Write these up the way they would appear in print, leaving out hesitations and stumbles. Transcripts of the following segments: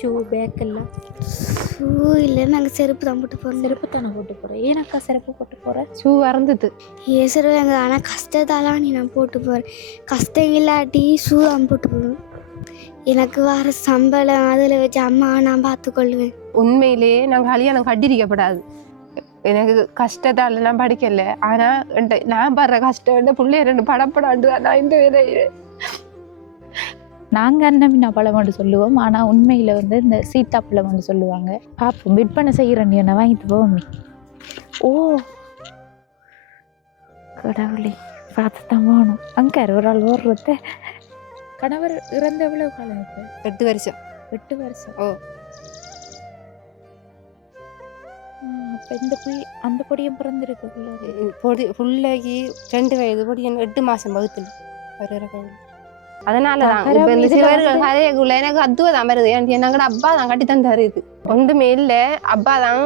Shoe back எல்லாம்? Shoe இல்லை, நாங்கள் செருப்பு தான் போட்டு போகிறோம். செருப்பு தானே போட்டு போகிறேன். ஏன்னாக்கா செருப்பு போட்டு போகிறேன்? ஷூ வறந்துட்டு ஏசுருவாங்க. ஆனால் கஷ்டத்தாலாம் நீ நான் போட்டு போகிறேன். கஷ்டம் இல்லாட்டி ஷூ தான் போட்டு போகணும். எனக்கு வர சம்பளம் அதில் வச்சு அம்மா நான் பார்த்துக்கொள்வேன். உண்மையிலேயே நாங்கள் கல்யாணம் கட்டிருக்கப்படாது. எனக்கு கஷ்டத்தால் நான் படிக்கல. ஆனால் நான் படுற கஷ்டம் பிள்ளைய 2 படப்படாண்டு நான் இந்த வேலையை நாங்கள் அன்னமின்னா பழம்னு சொல்லுவோம். ஆனால் உண்மையில் வந்து இந்த சீத்தாப்பழம்னு சொல்லுவாங்க. பார்ப்போம், விற்பனை செய்கிறேன் என்ன வாங்கிட்டு போவோமே. ஓ கடவுளே, பார்த்து தான் போகணும். அங்கே ஒரு ஆள் ஓடுறத. கணவர் இறந்த எவ்வளவு காலம்? இப்போ 8 வருஷம். 8 வருஷம். ஓ அப்போ இந்த அந்த பொடியும் பிறந்திருக்கு. பொடி பிள்ளைக்கு 2 வயது, பொடி 8 மாதம் வகுத்துல வருகிற. அதனாலதான் இப்ப இந்த சிவர்கள் கதைக்குள்ள எனக்கு அத்துவதான் வருது. என்னாங்கட அப்பா தான் கட்டி தான் தருது. ஒன்றுமே இல்லை, அப்பா தான்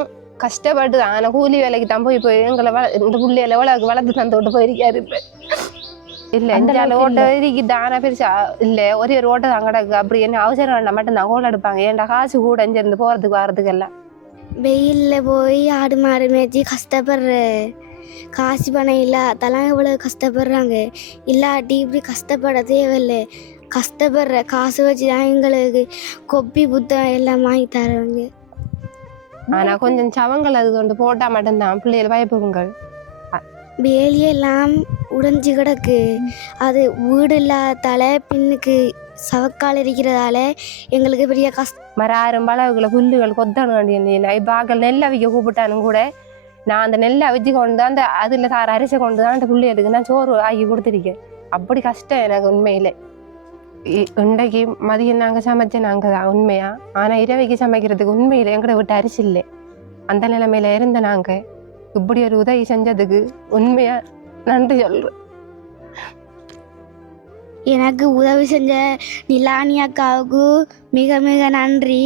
கஷ்டப்பட்டு தான். ஆனா கூலி வேலைக்கு தான் போய் எங்களை இந்த புள்ளையில வளர்த்து தந்து விட்டு போயிருக்காரு. இப்ப இல்ல இந்த ஓட்ட இருக்குது. ஆனா பெருசா இல்ல, ஒரே ஒரு ஓட்ட தான் கிடக்கு. அப்படி என்ன அவசரம் வேண்டாம் மட்டும்தான் கோல் எடுப்பாங்க. ஏன்டா காசு கூட இருந்து போறதுக்கு வர்றதுக்கு எல்லாம். வெயிலில் போய் ஆடு மாடு மேய்ச்சி கஷ்டப்படுற காசு பணம் இல்லாதெல்லாம் எவ்வளோ கஷ்டப்படுறாங்க. இல்லாட்டி இப்படி கஷ்டப்பட தேவையில்லை. கஷ்டப்படுற காசு வச்சு தான் எங்களுக்கு கொப்பி புத்தகம் எல்லாம் வாங்கி தருவாங்க. ஆனா கொஞ்சம் சவங்கள் அது கொண்டு போட்டா மட்டும்தான் பிள்ளைகள் பயப்புங்கள். வேலியெல்லாம் உடைஞ்சு கிடக்கு. அது வீடு இல்லாதால பின்னுக்கு சவக்கால் இருக்கிறதால எங்களுக்கு பெரிய கஷ்டம். மரம் பழகுகளை புல்லுகள் கொத்தணும் வேண்டிய பாக்கள் நெல் அவிக்க கூப்பிட்டானும் கூட நான் அந்த நெல்லை அவிச்சு கொண்டு அந்த அதில் அரிசி கொண்டு தான் அந்த பிள்ளைகளுக்கு நான் சோறு ஆக்கி கொடுத்துருக்கேன். அப்படி கஷ்டம் எனக்கு உண்மையில. இன்றைக்கு மதியம் நாங்கள் சமைச்சேன் நாங்கள் தான் உண்மையா. ஆனால் இரவைக்கு சமைக்கிறதுக்கு உண்மையில எங்கட விட்டு அரிசி இல்லை. அந்த நிலைமையில இருந்த நாங்கள் இப்படி ஒரு உதவி செஞ்சதுக்கு உண்மையா நன்றி சொல்றேன். எனக்கு உதவி செஞ்ச நிலானி அக்காவுக்கு மிக மிக நன்றி.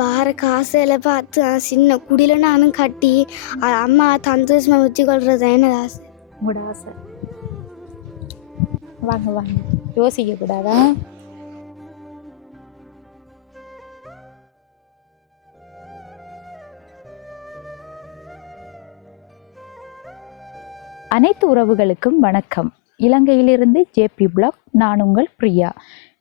வார காசில் பார்த்து சின்ன குடியில் நானும் கட்டி அம்மா சந்தோஷமாக வச்சு கொள்றது என்னோட ஆசை. உங்களோட ஆசை. வாங்க வாங்க, யோசிக்க கூடாதா? அனைத்து உறவுகளுக்கும் வணக்கம். இலங்கையிலிருந்து ஜேபி பிளாக். நான் உங்கள் பிரியா.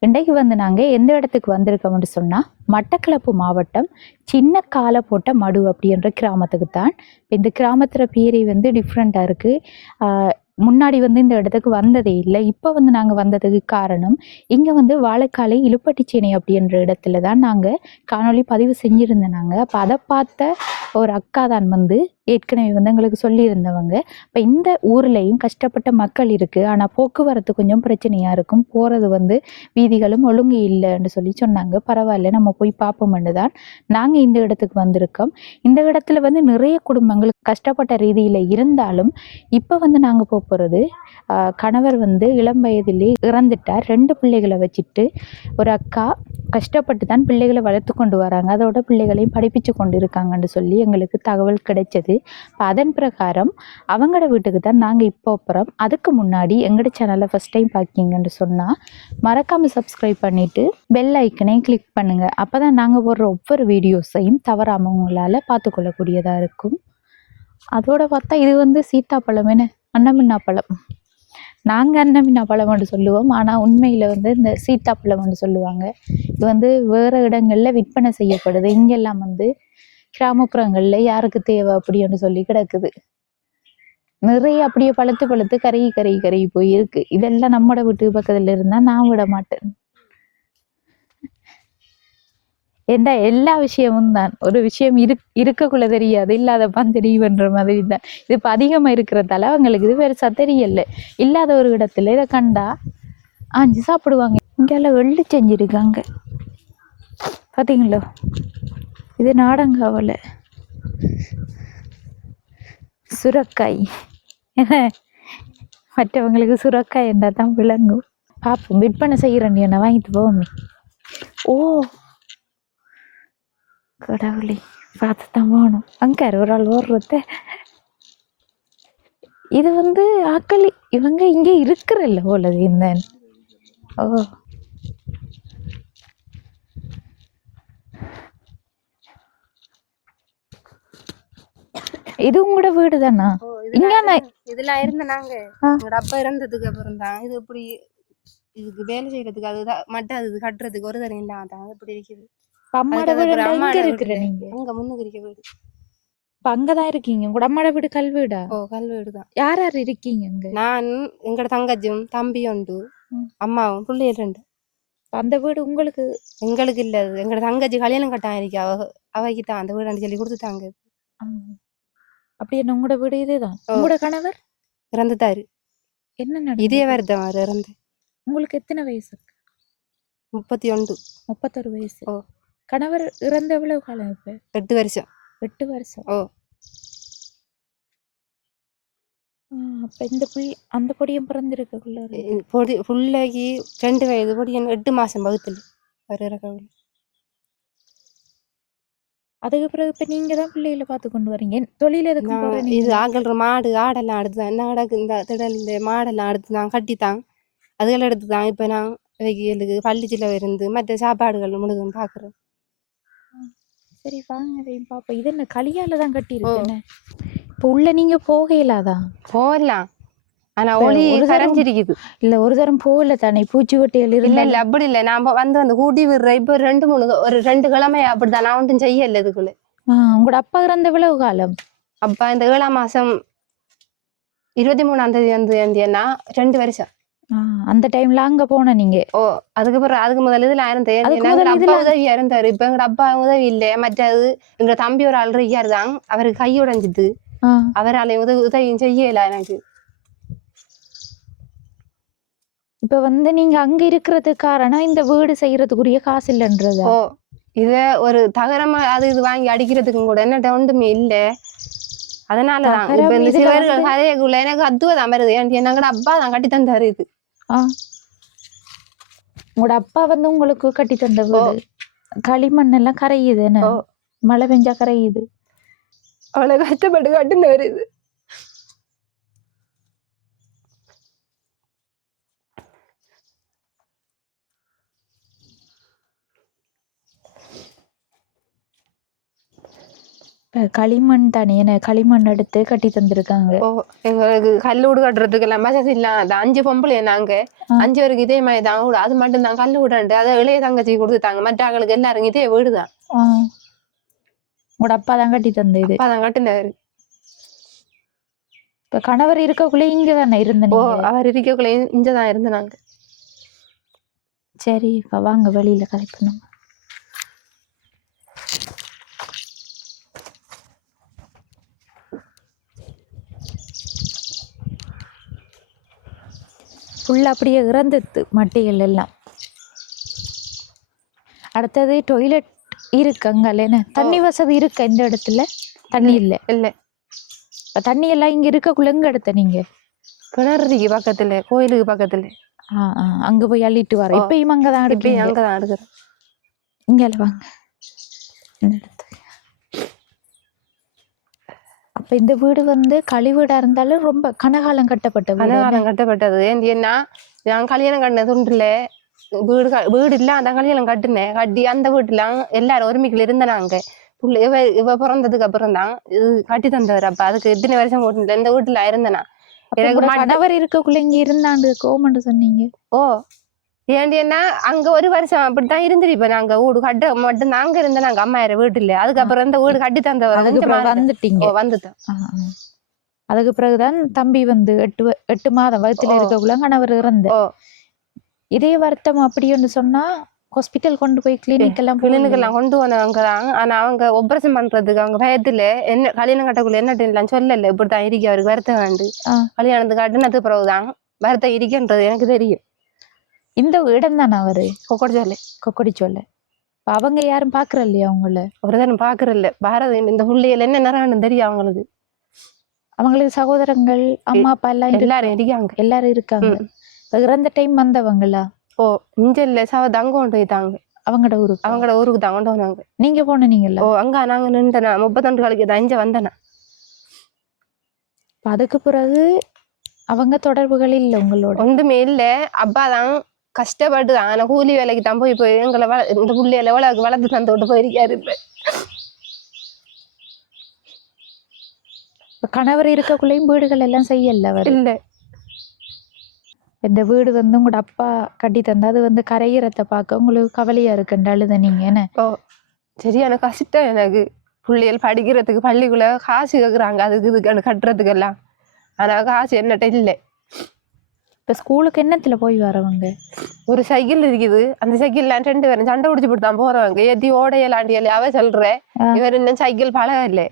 இன்றைக்கு வந்து நாங்கள் எந்த இடத்துக்கு வந்திருக்கோம்னு சொன்னால் மட்டக்களப்பு மாவட்டம் சின்ன காலை போட்ட மடு அப்படின்ற கிராமத்துக்கு தான். இந்த கிராமத்தில் பேரே வந்து டிஃப்ரெண்ட்டாக இருக்குது. முன்னாடி வந்து இந்த இடத்துக்கு வந்ததே இல்லை. இப்போ வந்து நாங்கள் வந்ததுக்கு காரணம், இங்கே வந்து வாழைக்காலை இலுப்பட்டிச்சேனை அப்படின்ற இடத்துல தான் நாங்கள் காணொலி பதிவு செஞ்சுருந்தோம். நாங்கள் அப்போ அதை பார்த்த ஒரு அக்கா தான் வந்து ஏற்கனவே வந்து எங்களுக்கு சொல்லியிருந்தவங்க. இப்போ இந்த ஊர்லேயும் கஷ்டப்பட்ட மக்கள் இருக்குது, ஆனால் போக்குவரத்து கொஞ்சம் பிரச்சனையாக இருக்கும், போகிறது வந்து வீதிகளும் ஒழுங்கு இல்லைன்னு சொல்லி சொன்னாங்க. பரவாயில்ல, நம்ம போய் பார்ப்போம்னு தான் நாங்கள் இந்த இடத்துக்கு வந்திருக்கோம். இந்த இடத்துல வந்து நிறைய குடும்பங்கள் கஷ்டப்பட்ட ரீதியில் இருந்தாலும் இப்போ வந்து நாங்கள் போகிறது, கணவர் வந்து இளம் வயதிலே இறந்துட்டார். 2 பிள்ளைகளை வச்சுட்டு ஒரு அக்கா கஷ்டப்பட்டு தான் பிள்ளைகளை வளர்த்து கொண்டு வராங்க. அதோட பிள்ளைகளையும் படிப்பிச்சு கொண்டு இருக்காங்கன்னு சொல்லி எங்களுக்கு தகவல் கிடைச்சது. இப்போ அதன் பிரகாரம் அவங்களோட வீட்டுக்கு தான் நாங்கள் இப்போ போகிறோம். அதுக்கு முன்னாடி எங்களோட சேனலை ஃபஸ்ட் டைம் பார்க்கிங்கன்னு சொன்னால் மறக்காமல் சப்ஸ்கிரைப் பண்ணிவிட்டு பெல் ஐக்கனையும் கிளிக் பண்ணுங்கள். அப்போ தான் நாங்கள் போடுற ஒவ்வொரு வீடியோஸையும் தவறாமல் உங்களால் பார்த்துக்கொள்ளக்கூடியதாக இருக்கும். அதோட பார்த்தா இது வந்து சீத்தாப்பழம், என்ன அன்னமின்னா பழம். நாங்கள் அன்னமின்னா பழம்னு சொல்லுவோம். ஆனால் உண்மையில் வந்து இந்த சீத்தாப்பழம்னு சொல்லுவாங்க. இது வந்து வேறு இடங்களில் விற்பனை செய்யப்படுது. இங்கெல்லாம் வந்து கிராமப்புறங்களில் யாருக்கு தேவை அப்படின்னு சொல்லி கிடக்குது. நிறைய அப்படியே பழுத்து கருகி போய் இருக்கு. இதெல்லாம் நம்மளோட வீட்டு பக்கத்தில் இருந்தால் நான் விட மாட்டேன். ஏண்டா எல்லா விஷயமும் தான், ஒரு விஷயம் இருக்கக்குள்ள தெரியாது, இல்லாதப்பான் தெரியுன்ற மாதிரி தான். இது இப்போ அதிகமாக இருக்கிறதால அவங்களுக்கு இது பெருசா தெரியல. இல்லாத ஒரு இடத்துல இதை கண்டா ஆஞ்சு சாப்பிடுவாங்க. இங்கெல்லாம் வெள்ளி செஞ்சிருக்காங்க பார்த்தீங்களோ. இது நாடங்காவல சுரக்காய். மற்றவங்களுக்கு சுரக்காய் என்றால் தான் விளங்கும். பார்ப்போம், விற்பனை செய்கிறேன் என்ன வாங்கிட்டு போவோமே. ஓ கடவுளே, பார்த்து தான் போகணும். அங்கே ஒரு ஆள் ஓடுறத. இது வந்து ஆக்களி இவங்க இங்கே இருக்கிறல்ல போலது இந்த. ஓ இது உங்களோட வீடு தானா? இதெல்லாம் இருந்த நாங்க ஆ. எங்களோட அப்பா இறந்ததுக்கு அப்புறம் தான் இது இப்படி இதுக்கு வேலை செய்யறதுக்கு அதுதான் மட்டும் அது கட்டுறதுக்கு ஒரு தரம் இல்லாதான் இப்படி இருக்குது. இப்ப அம்மாட அதுக்கு வீடு அப்புறம் எங்க அம்மாட இருக்கிற வீட்டுல நீங்க? அங்க முன்னுக்கு இருக்க வீடு. இப்ப அங்கதான் இருக்கீங்க. உங்களோட அம்மாட வீடு கல் வீடா? ஓ கல் வீடு தான். யார் யார் இருக்கீங்க அங்க? நான் எங்கட தங்கச்சியும் தம்பி உண்டு, ம். அம்மாவும் பிள்ளைகள் 2. அந்த வீடு உங்களுக்கு? எங்களுக்கு இல்ல அது. எங்கட தங்கச்சி கல்யாணம் கட்டாயம் இருக்கு அவைக்கு தான் அந்த வீடு சொல்லி கொடுத்துட்டாங்க. அப்படி என்ன உங்களோட வீடு இதுதான்? ஓ. உங்களோட கணவர் இறந்துட்டாரு. என்ன இதே நடந்தது? வருத்தம் அவர் இறந்து. உங்களுக்கு எத்தனை வயசு இருக்கு? 31. 31 வயசு. ஓ. கணவர் இறந்த எவ்வளவு காலம் இப்ப? 8 வருஷம். 8 வருஷம். ஓ. அப்ப இந்த அந்த பொடியும் பிறந்திருக்குள்ள பொடி புள்ளைக்கு 2 வயது பொடியன் 8 மாசம் வகுத்துல அவர் இறக்கவில்லை. அதுக்கு பிறகு இப்ப நீங்க தான் பிள்ளைகளை பார்த்து கொண்டு வரீங்க. தொழில் எதுக்கும் போற இது நீங்க? ஆகல்ற மாடு ஆடெல்லாம் அடுத்துதான் என்ன கிடக்கு இந்த திடல்ல மாடெல்லாம் அடுத்து தான் கட்டித்தான் அதுகள் எடுத்துதான் இப்ப நான் வைகளுக்கு பள்ளி சிலவு இருந்து மற்ற சாப்பாடுகள் முழுதும் பாக்குறேன். சரி வாங்க அதையும் பாப்போம். இது என்ன களியால தான் கட்டி இருக்கு? இப்ப உள்ள நீங்க போக இயலாதான்? போகலாம் ஆனா இப்ப ஒளி ஒரு தரம் கரைஞ்சிருக்குது. இல்ல ஒரு தரம் போகல தானே, பூச்சி வெட்டியல் இல்ல இருந்தா? இல்ல அப்படி இல்ல நான் வந்து அந்த கூட்டி விடுறேன். இப்ப 2 கிழமை அப்படிதான் நான் ஒன்றும் செய்யல இதுக்குள்ள. உங்களோட அப்பா இறந்த எவ்வளவு காலம்? அப்பா இந்த 7ஆம் மாசம் 23ஆம் தேதி வந்து 2 வருஷம். அந்த டைம்ல அங்க போன நீங்க? ஓ அதுக்கு முதல்ல இதுல இருந்தேன். அதுக்கு எங்க முதல்ல அப்பா இதுல உதவியா இருந்தாரு. இப்ப எங்க அப்பா உதவி இல்ல. மற்றது எங்க தம்பி ஒரு ஆள் இருக்காருதான், அவருக்கு கை உடைஞ்சிட்டு அவரால உதவியும் செய்யல எனக்கு. இப்ப வந்து நீங்க அங்க இருக்கிறதுக்கு காரணம் இந்த வீடு செய்யறதுக்குரிய காசு இல்லைன்றதா? ஓ இத ஒரு தகரமா அது இது வாங்கி அடிக்கிறதுக்கும் கூட என்ன ஒன்றுமே இல்ல. அதனாலதான் இப்ப தகரம் இந்த இதுல சிவர்கள் வந்து கதைக்குள்ள எனக்கு அத்துவதான் வருது. எங்கட அப்பா தான் கட்டி தந்தாரு இது. உங்களோட அப்பா வந்து உங்களுக்கு கட்டி தந்த ஓ வீடு. களிமண் எல்லாம் கரையுது என்ன? ஓ மழை பெஞ்சா கரையுது. அவ்வளவு கஷ்டப்பட்டு கட்டுனவர் இது. களிமண் தானே, என்ன களிமண் எடுத்து கட்டி தந்திருக்காங்க. ஓ எங்களுக்கு கல்லூடு கட்டுறதுக்கு எல்லாம் வசதி இல்லாத 5 பொம்பளை நாங்க 5 பேருக்கு இதே மாதிரி தான் வீடு. அது மட்டும் தான் கல்லு விடாண்டு அதை இளைய தங்கச்சி கொடுத்துட்டாங்க. மற்ற ஆளுக்கு எல்லாரும் இதே வீடுதான். உங்களோட அப்பா தான் கட்டி தந்த இது? அப்பா தான் கட்டினாரு. இப்ப கணவர் இருக்கக்குள்ளே இங்க தானே இருந்த ஓ நீங்க? அவர் இருக்கக்குள்ள இங்கதான் இருந்தாங்க. சரி இப்ப வாங்க வெளியில கலைப்பணும். ஃபுல்லா அப்படியே இறந்துது மட்டைகள் எல்லாம். அடுத்தது டொய்லெட் இருக்கு அங்கல்ல என்ன? தண்ணி வசதி இருக்கு இந்த இடத்துல? தண்ணி இல்ல? இல்ல. தண்ணி எல்லாம் இங்க இருக்கக்குள்ள எங்க எடுத்த நீங்க? கிணறுக்கு பக்கத்துல, கோயிலுக்கு பக்கத்துல. அங்க போய் அள்ளிட்டு வர. இப்பயும் அங்கதான் இப்பயும் எடுப்பீங்க? அங்கதான் எடுக்கிறேன். இங்க வாங்க இந்த இடத்துக்கு. அப்ப இந்த வீடு வந்து கழிவீடா இருந்தாலும் ரொம்ப கனகாலம் கட்டப்பட்ட வீடு. கனகாலம் கட்டப்பட்டது. ஏன்னா நான் கல்யாணம் கட்டினது ஒன்றுல வீடு இல்ல அந்த கல்யாணம் கட்டினேன். கட்டி அந்த வீட்டுல எல்லாரும் ஒருமிக்கல இருந்தனாங்க. இவ பிறந்ததுக்கு அப்புறம் தான் இது கட்டி தந்தவர். அப்ப அதுக்கு எத்தனை வருஷம் போட்டு இந்த வீட்டுல இருந்தனா. எனக்கு கணவர் இருக்கக்குள்ள இங்க இருந்தாண்டு கோமண்டு சொன்னீங்க. ஓ ஏன்னா அங்க ஒரு வருஷம் அப்படித்தான் இருந்துருப்ப. நாங்க வீடு கட்ட மட்டும் நாங்க இருந்த நாங்க அம்மாயிர வீட்டுல. அதுக்கப்புறம் இந்த வீடு கட்டி தந்தவர் வந்துட்டீங்க? வந்துட்டேன். அதுக்கு பிறகுதான் தம்பி வந்து 8 மாதம் வயத்துல இருக்கக்குள்ள கணவர் இறந்த. இதே வருத்தம் அப்படின்னு சொன்னா ஹாஸ்பிட்டல் கொண்டு போய் கிளினிக் எல்லாம் கொண்டு போனவங்க தான். ஆனா அவங்க ஆபரேஷன் பண்றதுக்கு அவங்க பயத்துல என்ன கல்யாணம் கட்டக்குள்ள என்ன சொல்லல. இப்படித்தான் இருக்கு அவருக்கு வருத்தம் வேண்டு. கல்யாணத்துக்கு கட்டினது பிறகுதான் வருத்தம் இருக்குன்றது எனக்கு தெரியும். இந்த இடம் தானே அவரு? கொக்கடிச்சோல்ல. அவங்க யாரும் பாக்குற இல்லையா? அவங்கள ஒரு தரம் பாக்குறல்ல. பாரதி இந்த புள்ளையில என்ன நேரம் தெரியும் அவங்களுக்கு. அவங்களுக்கு சகோதரங்கள் அம்மா அப்பா எல்லாம் எல்லாரும் இருக்காங்க. எல்லாரும் இருக்காங்க. இறந்த டைம் வந்தவங்களா? ஓ இங்க இல்ல தங்க கொண்டு போயிட்டாங்க. அவங்களோட ஊருக்கு தான் கொண்டு வந்தாங்க. நீங்க போனீங்களா? ஓ அங்க நாங்க நின்றனா 32 நாளைக்கு தான் இங்க வந்தனா. அதுக்கு பிறகு அவங்க தொடர்புகள் இல்ல உங்களோட? ஒன்றுமே இல்ல. அப்பா தான் கஷ்டப்பட்டு தான். ஆனா கூலி வேலைக்கு தான் போய் எங்களை இந்த புள்ளையில எவ்வளவுக்கு வளர்த்து தந்து விட்டு போயிருக்காரு. இப்ப இப்ப கணவர் இருக்கக்குள்ளேயும் வீடுகள் எல்லாம் செய்யல அவர். இல்ல இந்த வீடு வந்து உங்களோட அப்பா கட்டி தந்தா அது வந்து கரையிறத பார்க்க உங்களுக்கு கவலையா இருக்குன்னு அழுத நீங்க என்ன? ஓ சரியான கஷ்டம் எனக்கு. பிள்ளைகள் படிக்கிறதுக்கு பள்ளிக்குள்ள காசு கேக்குறாங்க அதுக்கு இதுக்கு கட்டுறதுக்கு எல்லாம். ஆனா காசு என்னட்ட இல்லை. இப்ப ஸ்கூலுக்கு என்னத்துல போய் வரவங்க? ஒரு சைக்கிள் இருக்குது. அந்த சைக்கிள்ல 2 பேரும் சண்டை பிடிச்சு போட்டு தான் போறவங்க. ஏத்தி ஓடையலாண்டி அவ சொல்ற இவர் இன்னும் சைக்கிள் பழக இல்லை.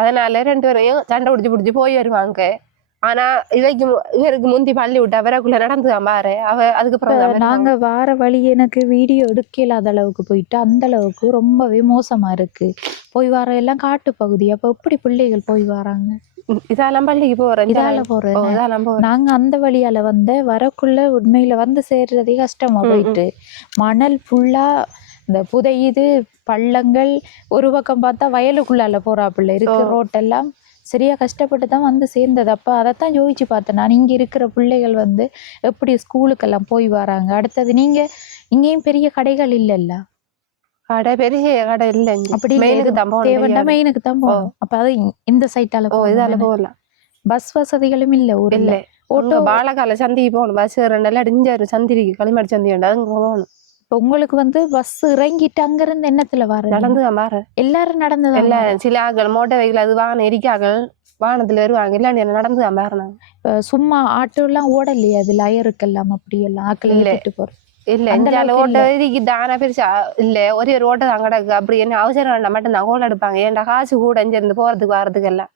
அதனால 2 பேரையும் சண்டை பிடிச்சு போய் வருவாங்க. ஆனா இவருக்கு முந்தி பள்ளி விட்டு அவருக்குள்ள நடந்துதான் பாரு. அதுக்கப்புறம் நாங்க வார வழி எனக்கு வீடியோ எடுக்கலாத அளவுக்கு போயிட்டு அந்த அளவுக்கு ரொம்பவே மோசமா இருக்கு. போய் வர எல்லாம் காட்டு பகுதி. அப்ப எப்படி பிள்ளைகள் போய் வராங்க? இதெல்லாம் பள்ளிக்கு போறேன். நாங்க அந்த வழியால வரக்குள்ள உண்மையில வந்து சேர்றதே கஷ்டமா போயிட்டு மணல் ஃபுல்லா இந்த புதையுது பள்ளங்கள். ஒரு பக்கம் பார்த்தா வயலுக்குள்ளால போறாப்புல இருக்கு ரோட்டெல்லாம். சரியா கஷ்டப்பட்டு தான் வந்து சேர்ந்தது. அப்ப அதைத்தான் யோசிச்சு பார்த்தேன் நான். இங்க இருக்கிற பிள்ளைகள் எப்படி ஸ்கூலுக்கெல்லாம் போய் வராங்க? அடுத்தது நீங்க இங்கேயும் பெரிய கடைகள் இல்லைல்ல? கடை பெரிய கடை இல்ல. அப்படி மெயினுக்கு தான் போகணும். அப்ப அது இந்த சைட்டால இதால போகலாம். பஸ் வசதிகளும் இல்ல ஊர்ல. ஓட்டோ பாலக்கால சந்திக்கு போகணும். பஸ் 2 இடிஞ்சாரு சந்திரிக்கு களிமடி சந்தி வேண்டாம் அதுங்க போகணும். இப்ப உங்களுக்கு பஸ் இறங்கிட்டு அங்க இருந்து என்னத்துல வர? நடந்துதான் பாரு. எல்லாரும் நடந்துதான். எல்லாரும் சில ஆக்கள் மோட்டர் வெஹிக்கிள் அது வாகனம் எரிக்காக்கள் வாகனத்துல வருவாங்க. எல்லாம் நடந்துதான் பாருனாங்க. இப்ப சும்மா ஆட்டோ எல்லாம் ஓடலையா அதுல அயருக்கெல்லாம் அப்படி எல்லாம் ஆக்கள் ஏறிட்டு போற? இல்ல இந்த ஓட்ட இதுக்கு தானா பெருசா இல்ல. ஒரே ஒரு ஓட்ட தான் கிடக்கு. அப்படி என்ன அவசரம் வேண்டாம் மட்டும் தான் கோல் எடுப்பாங்க. ஏன்டா காசு கூட இங்க இருந்து போறதுக்கு வர்றதுக்கு எல்லாம்.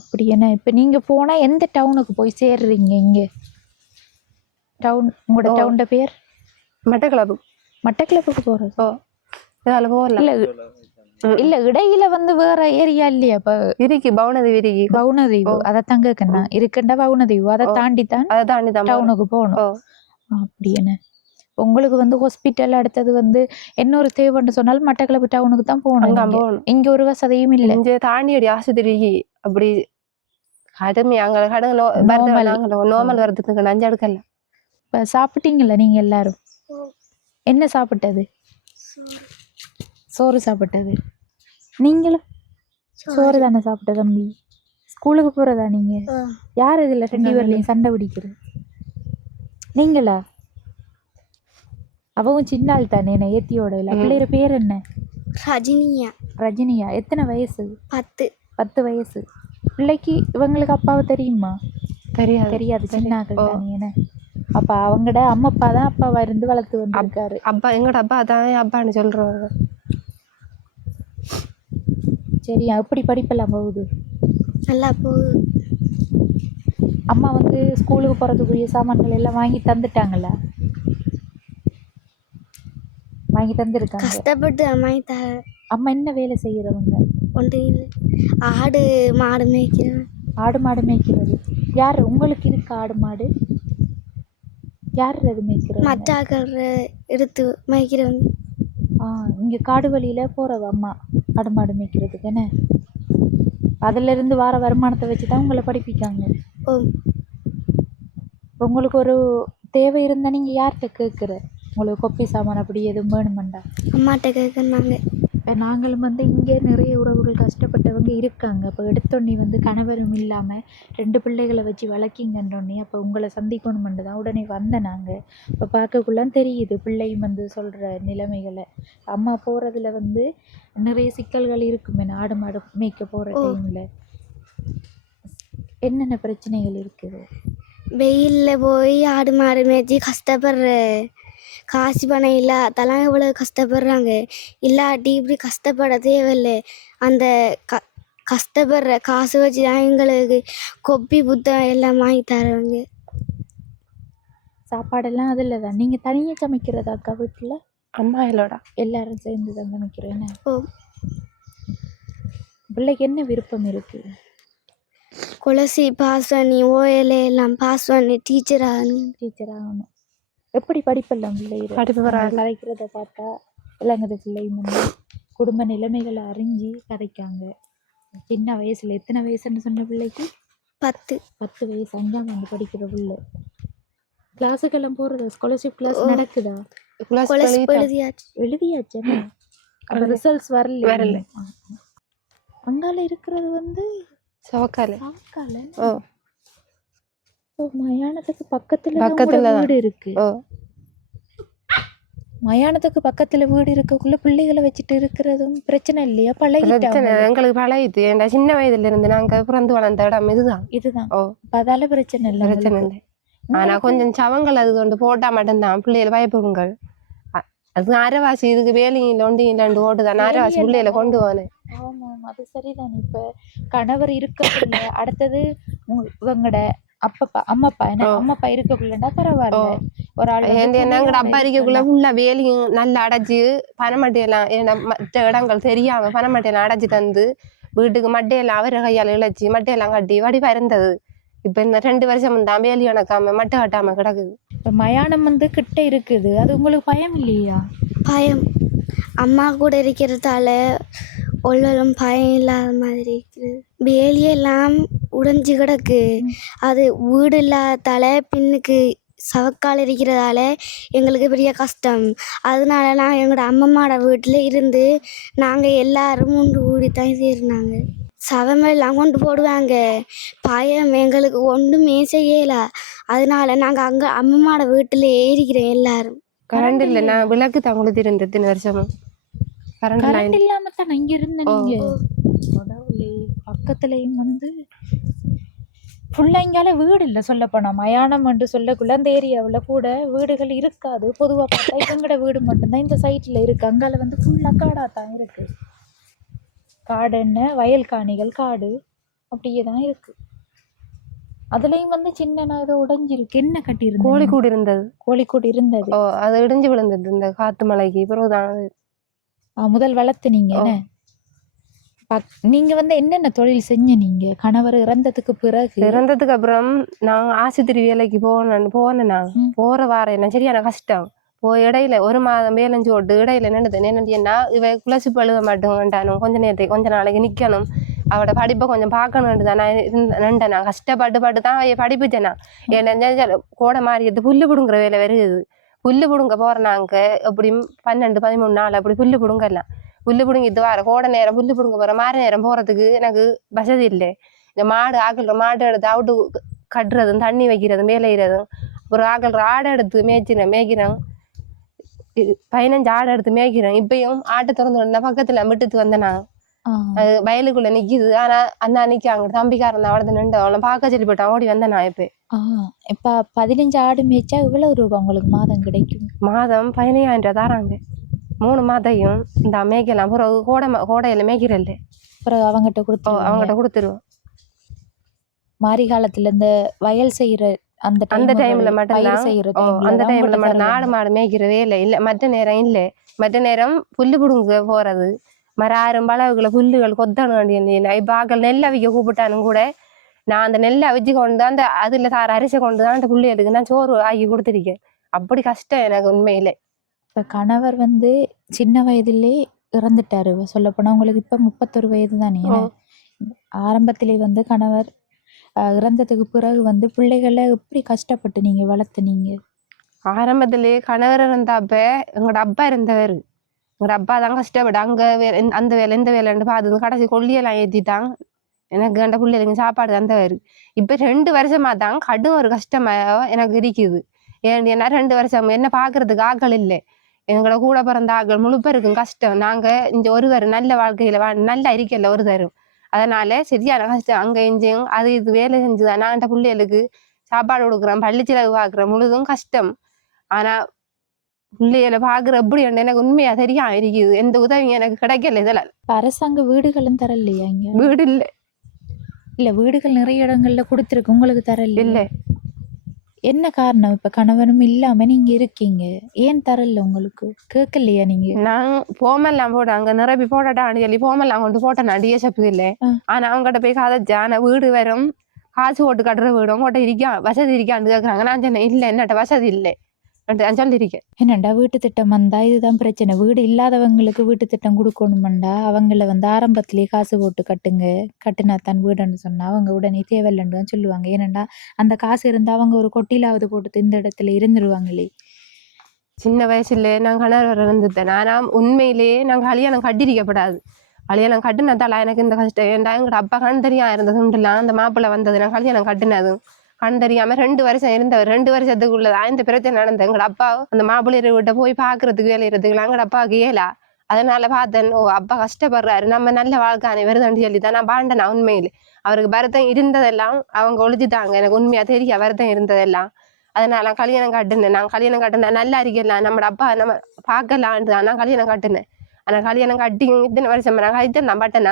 அப்படி என்ன? இப்ப நீங்க போனா எந்த டவுனுக்கு போய் சேர்றீங்க? இங்க டவுன் உங்களோட டவுன் பேர்? மட்டக்களப்பு. மட்டக்களப்புக்கு போறது? இதால போகல. இல்ல இடையில வேற ஏரியா இல்லையா? இப்ப இருக்கு பவுனதீவு இருக்கு. பவுனதீவு அதைத்தான் கேட்கண்ணா இருக்குண்டா. பவுனதீவு அதை தாண்டித்தான் டவுனுக்கு போகணும். அப்படி என்ன? உங்களுக்கு ஹாஸ்பிட்டல் அடுத்தது இன்னொரு தேவைன்னு சொன்னாலும் மட்டக்களப்பு டவுனுக்கு தான் போகணும். இங்க ஒரு வசதியும் இல்லை. இங்க தாண்டியடி ஆஸ்பத்திரிக்கு அப்படி கடுமை அங்க நோமல் வர்றதுக்கு நஞ்சு எடுக்கல. இப்ப சாப்பிட்டீங்களா நீங்க எல்லாரும்? என்ன சாப்பிட்டது? சோறு சாப்பிட்டது. நீங்களும் சோறு தானே சாப்பிட்ட தம்பி? ஸ்கூலுக்கு போறதா நீங்க? யார் இதுல 2 பேர்லயும் சண்டை பிடிக்கிறது? நீங்களா? அவவும் சின்ன ஆள் தானே என்ன ஏத்தியோட இல்ல? பிள்ளைய பேர் என்ன? ரஜினியா. ரஜினியா. எத்தனை வயசு? 10 வயசு. பிள்ளைக்கு இவங்களுக்கு அப்பாவை தெரியுமா? தெரியாது. சின்ன ஆள் தானே என்ன? அப்ப அவங்கட அம்மா அப்பா தான் அப்பாவா இருந்து வளர்த்து வந்திருக்காரு. அப்பா எங்கட அப்பா தான் அப்பான்னு சொல்றாங்க. சரியா? எப்படி படிப்பெல்லாம் போகுது? நல்லா போகுது. அம்மா ஸ்கூலுக்கு போறதுக்குரிய சாமான்கள் எல்லாம் வாங்கி தந்துட்டாங்களா? வாங்கி தந்துருக்காங்க. கஷ்டப்பட்டு அம்மா என்ன வேலை செய்யறவங்க? ஒன்று ஆடு மாடு மேய்க்கிறது. ஆடு மாடு மேய்க்கிறது. யார் உங்களுக்கு இருக்கு ஆடு மாடு? யார் அது மேய்க்கிறது? மச்சாக்கள் எடுத்து மேய்க்கிறவங்க. இங்க காடு வழியில போறவ அம்மா ஆடு மாடு மேய்க்கிறதுக்கு என்ன? அதுல இருந்து வர வருமானத்தை வச்சுதான் உங்களை படிப்பிக்காங்க. உங்களுக்கு ஒரு தேவை இருந்தா நீங்க யார்கிட்ட கேட்குற? உங்களுக்கு கொப்பி சாமான் அப்படி எதுவும் வேணுமெண்டா அம்மாட்ட கேட்குறாங்க. நாங்களும் இங்கே நிறைய உறவுகள் கஷ்டப்பட்டவங்க இருக்காங்க. அப்போ எடுத்தோடனே கணவரும் இல்லாமல் 2 பிள்ளைகளை வச்சு வளர்க்கிங்கன்றோடனே அப்போ உங்களை சந்திக்கணுமென்று தான் உடனே வந்தேன். நாங்கள் இப்போ பார்க்கக்குள்ளாம் தெரியுது பிள்ளையும் சொல்கிற நிலைமைகளை. அம்மா போகிறதுல நிறைய சிக்கல்கள் இருக்குமே. ஆடு மாடு மேய்க்க போகிற டைமில் என்னென்ன பிரச்சனைகள் இருக்குது? வெயிலில் போய் ஆடு மாடு மேய்ச்சி கஷ்டப்படுற காசு பணம் இல்லை அதெல்லாம் எவ்வளோ கஷ்டப்படுறாங்க. இல்லாட்டி இப்படி கஷ்டப்பட தேவையில்லை. அந்த கஷ்டப்படுற காசு வச்சு தான் எங்களுக்கு கொப்பி புத்தகம் எல்லாம் வாங்கி தருவாங்க. சாப்பாடெல்லாம் அதில் தான். நீங்கள் தனியாக சமைக்கிறதாக்கா வீட்டில்? அம்மா இல்லோடா எல்லாரும் சேர்ந்து தான் சமைக்கிறேன். பிள்ளைக்கு என்ன விருப்பம் இருக்குது? கொலசி பாஸ் பண்ணி ஓஎல்ஏ எல்லாம் பாஸ் பண்ணி டீச்சர் ஆகணும். எப்படி படிப்பெல்லாம் பிள்ளைகள் கதைக்கிறத பார்த்தா இளங்கத பிள்ளையும் குடும்ப நிலைமைகளை அறிஞ்சு கதைக்காங்க. சின்ன வயசுல. எத்தனை வயசுன்னு சொன்ன பிள்ளைக்கு? 10 வயசு. 5ஆம் ஆண்டு படிக்கிற பிள்ளை. கிளாஸுக்கெல்லாம் போறதா? ஸ்காலர்ஷிப் கிளாஸ் நடக்குதா? எழுதியாச்சு. ரிசல்ட்ஸ் வரல. அங்கால இருக்கிறது வந்து சவக்கால. சாக்கால. ஓ ஓ, மயானத்துக்கு பக்கத்துல பக்கத்துல தான். வீடு இருக்கு. ஓ மயானத்துக்கு பக்கத்துல வீடு இருக்கக்குள்ள பிள்ளைகளை வச்சுட்டு இருக்கிறதும் பிரச்சனை இல்லையா? பிரச்சனை பழகிட்டாங்க. எங்களுக்கு பழகிட்டு. ஏன்டா சின்ன வயதுல இருந்து நாங்க பிறந்து வளர்ந்த இடம் இதுதான். இதுதான். ஓ அப்ப அதால பிரச்சனை இல்லை பிரச்சனை உங்களுக்கு. இல்லை. ஆனா கொஞ்சம் சவங்கள் அது கொண்டு போட்டா மட்டும்தான் பிள்ளைகளை பயப்படுங்கள். அது அரைவாசி இதுக்கு வேலையில் ஒண்டி இல்லாண்டு ஓட்டுதான் அரைவாசி பிள்ளைகளை கொண்டு போனேன். ஆமா ஆமா, அது சரிதான். இப்ப கணவர் இருக்கக்குள்ள அடுத்தது இவங்கட அப்பப்பா அம்மாப்பா என்ன அம்மாப்பா இருக்கக்குள்ளா பரவாயில்ல. ஒரு ஆள் எங்கட அப்பா இருக்கக்குள்ள ஃபுல்லா வேலையும் நல்லா அடைச்சு பனமட்டையெல்லாம் மற்ற இடங்கள் தெரியாம பனமட்டையெல்லாம் அடைச்சு தந்து வீட்டுக்கு மட்டையெல்லாம் அவரை கையால் இழைச்சி மட்டையெல்லாம் கட்டி வடிவா இருந்தது. இப்ப இந்த 2 வருஷம் தான் வேலி வணக்காம மட்டை கட்டாம கிடக்குது. இப்ப மயானம் வந்து கிட்ட இருக்குது, அது உங்களுக்கு பயம் இல்லையா? பயம் அம்மா கூட இருக்கிறதால உள்ளலும் பயம் இல்லாத மாதிரி இருக்குது. வேலியெல்லாம் உடைஞ்சு கிடக்கு. அது வீடு இல்லாதால பின்னுக்கு சவக்கால் இருக்கிறதால எங்களுக்கு பெரிய கஷ்டம். அதனால நான் எங்களோட அம்மம்மாவோட வீட்டில் இருந்து நாங்கள் எல்லாரும் உண்டு கூடித்தான் சேர்னாங்க. சவமெல்லாம் கொண்டு போடுவாங்க. பயம் எங்களுக்கு ஒன்றுமே செய்யல. அதனால நாங்கள் அங்கே அம்மம்மாவோட வீட்டில் இருக்கிறோம் எல்லாரும். கரண்ட் இல்ல. நான் விளக்கு தான் கொளுத்தி இருந்தேன் 3 வருஷமும். கரண்ட் இல்லாம தான் இங்க இருந்த நீங்க. பக்கத்துலயும் வந்து ஃபுல்லா இங்கால வீடு இல்லை. சொல்ல போனா மயானம் என்று சொல்லக்குள்ள அந்த ஏரியாவில் கூட வீடுகள் இருக்காது. பொதுவாக பார்த்தா இவங்கட வீடு மட்டும்தான் இந்த சைட்ல இருக்கு. அங்கால வந்து ஃபுல்லா காடா தான் இருக்கு. காடு என்ன, வயல் காணிகள் காடு அப்படியே தான் இருக்கு. அதுலயும் வந்து சின்ன ஏதோ உடைஞ்சிருக்கு. என்ன கட்டி இருந்து? கோழிக்கூடு இருந்தது. கோழிக்கூடு இருந்தது. அது இடிஞ்சு விழுந்தது இந்த காத்து மழைக்கு பிறகுதான். முதல் வளர்த்துனீங்க என்ன? நீங்க வந்து என்னென்ன தொழில் செஞ்ச? நீங்க கணவர் இறந்ததுக்கு பிறகு? இறந்ததுக்கு அப்புறம் நான் ஆஸ்பத்திரி வேலைக்கு போனேன். நான் போற வாரம் என்ன சரியான கஷ்டம். இடையில 1 மாதம் வேலைஞ்சு ஓட்டு இடையில என்னன்னா இவ குலசி பழுவ மாட்டோம்ட்டானும். கொஞ்ச நாளைக்கு நிக்கணும். அவட படிப்பை கொஞ்சம் பார்க்கணுன்ட்டு தான் நான் நான் கஷ்டப்பட்டு தான் படிப்புச்சேனா. ஏன்னா கோடை மாறியது புல்லு பிடுங்குற வேலை வருது. புல்லு பிடுங்க போறேன். நாங்க எப்படியும் 12 13 நாள் அப்படி புல்லு பிடுங்கலாம். புல்லு பிடுங்கிட்டு வர கோடை நேரம் புல்லு பிடுங்க போற மாறி நேரம் போறதுக்கு எனக்கு வசதி இல்லை. இந்த மாடு ஆக்கல்ற மாடு எடுத்து அவுட்டு கட்டுறதும் தண்ணி வைக்கிறதும் மேலையிறதும் அப்புறம் ஆக்கல்ற ஆடை எடுத்து மேய்க்கிறேன். 15 ஆடை எடுத்து மேய்க்கிறேன். இப்பயும் ஆட்டை திறந்து பக்கத்துல விட்டுட்டு வந்தேன். நான் அது வயலுக்குள்ள நிக்குது. ஆனா அந்த அன்னைக்கு அங்க தம்பிக்காரன் வளர்ந்து நின்று அவளை பார்க்க சொல்லி போட்டான். ஓடி வந்தேன் நான். இப்ப 15 ஆடு மேய்ச்சா இவ்வளவு ரூபாய் உங்களுக்கு மாதம் கிடைக்கும்? மாதம் 15,000 ரூபாய் தராங்க. 3 மாதையும் இந்த மேய்க்கலாம். பிறகு கோடையில மேய்க்கிறல்ல பிறகு அவங்ககிட்ட கொடுத்துருவோம். மாரி காலத்துல இந்த வயல் செய்யற அந்த டைம்ல மட்டும்தான். அந்த டைம்ல மட்டும் ஆடு மாடு மேய்க்கிற வேலை இல்லை. மற்ற நேரம் இல்லை. மற்ற நேரம் புல்லு பிடுங்க போறது. மரம் பழகுகளை புல்லுகள் கொத்தணும் வேண்டிய. இப்ப ஆக்கள் நெல் அவிக்க கூப்பிட்டானும் கூட நான் அந்த நெல்லை அவிச்சு கொண்டு அந்த அதுல தார அரிசி கொண்டு தான் அந்த புள்ளிகளுக்கு நான் சோறு ஆக்கி கொடுத்துருக்கேன். அப்படி கஷ்டம் எனக்கு உண்மையிலே. இப்ப கணவர் வந்து சின்ன வயதிலே இறந்துட்டாரு. சொல்ல போனா உங்களுக்கு இப்ப 31 வயது தானே. ஆரம்பத்திலே வந்து கணவர் இறந்ததுக்கு பிறகு வந்து பிள்ளைகளை எப்படி கஷ்டப்பட்டு நீங்க வளர்த்துனீங்க? ஆரம்பத்திலேயே கணவர் இருந்தாப்ப எங்களோட அப்பா இருந்தவர். எங்களோட அப்பா தான் கஷ்டப்பட்டு அங்க அந்த வேலை இந்த வேலைன்னு பார்த்து கடைசி கொல்லியெல்லாம் ஏற்றிட்டாங்க. எனக்கு அந்த பிள்ளைகளுக்கு சாப்பாடு தந்தவர். இப்ப 2 வருஷமா தான் கடும் ஒரு கஷ்டமா எனக்கு இருக்குது. ஏன்னா 2 வருஷம் என்ன பாக்குறதுக்கு ஆக்கள் இல்லை. எங்களோட கூட பிறந்த ஆக்கள் முழு பேருக்கும் கஷ்டம். நாங்க இந்த ஒருவர் நல்ல வாழ்க்கையில நல்லா இருக்கல ஒரு தரும். அதனால சரியான கஷ்டம். அங்க இஞ்சியும் அது இது வேலை செஞ்சுதான் நான் அந்த பிள்ளைகளுக்கு சாப்பாடு கொடுக்குறேன். பள்ளி செலவு பாக்குறேன். முழுதும் கஷ்டம். ஆனா பிள்ளைகளை பாக்குற எப்படி எனக்கு உண்மையா சரியா இருக்குது. எந்த உதவியும் எனக்கு கிடைக்கல. இதெல்லாம் அரசாங்க வீடுகளும் தரலையா? இங்க வீடு இல்ல வீடுகள் நிறைய இடங்கள்ல கொடுத்துருக்கு. உங்களுக்கு தரல? இல்ல. என்ன காரணம்? இப்ப கணவனும் இல்லாம நீங்க இருக்கீங்க, ஏன் தரல? உங்களுக்கு கேட்கலையா? நீங்க நான் போமெல்லாம் போட அங்க நிரப்பி போட்டான்னு சொல்லி போமெல்லாம் கொண்டு போட்டேன். டிஎஸ்எப் இல்லை. ஆனா அவங்ககிட்ட போய் கதைச்சா ஆனா வீடு வரும் காசு போட்டு கட்டுற வீடு உங்கள்கிட்ட இருக்கா வசதி இருக்கான்னு கேட்கறாங்க. நான் சொன்னேன் இல்ல என்னட்ட வசதி இல்லை சொல்லியிருக்கேன். என்னண்டா வீட்டு திட்டம் வந்தா இதுதான் பிரச்சனை. வீடு இல்லாதவங்களுக்கு வீட்டு திட்டம் கொடுக்கணுமெண்டா அவங்கள வந்து ஆரம்பத்திலேயே காசு போட்டு கட்டுனா தான் வீடுன்னு சொன்னா அவங்க உடனே தேவையில்லைன்னு தான் சொல்லுவாங்க. ஏனண்டா அந்த காசு இருந்தா அவங்க ஒரு கொட்டிலாவது போட்டு இந்த இடத்துல இருந்துருவாங்களே. சின்ன வயசுல நான் கணவர் இருந்துட்டேன். ஆனா உண்மையிலேயே நான் கல்யாணம் கட்டிருக்கப்படாது. கல்யாணம் கட்டினதால எனக்கு இந்த கஷ்டம். ஏன்டா எங்கட அப்பா கண் தெரியா இருந்ததுலாம் அந்த மாப்பிள்ளை வந்தது நான் கல்யாணம் கட்டினதும் கண் தெரியாம 2 வருஷம் இருந்தவர். 2 வருஷத்துக்குள்ளதா இந்த பிரச்சனை நடந்தது. எங்கட அப்பா அந்த மாப்பிள்ளைய விட்ட போய் பாக்குறதுக்கு வேலையிறதுக்குலாம் எங்கட அப்பாவுக்கு இயலா. அதனால பார்த்தேன், ஓ அப்பா கஷ்டப்படுறாரு, நம்ம நல்ல வாழ்க்கை வருதுன்னு சொல்லி தான் நான் பாண்டேன். உண்மையில அவருக்கு வருத்தம் இருந்ததெல்லாம் அவங்க ஒழிச்சுட்டாங்க. எனக்கு உண்மையா தெரிய வருத்தம் இருந்ததெல்லாம். அதனால நான் கல்யாணம் கட்டினேன். நான் கல்யாணம் கட்டினேன் நல்லா இருக்கலாம், நம்ம அப்பா நம்ம பார்க்கலான்ட்டு தான் நான் கல்யாணம் கட்டினேன். ஆனா கல்யாணம் கட்டி இத்தனை வருஷம் நான் கழித்தேன் நான் பட்டேன்.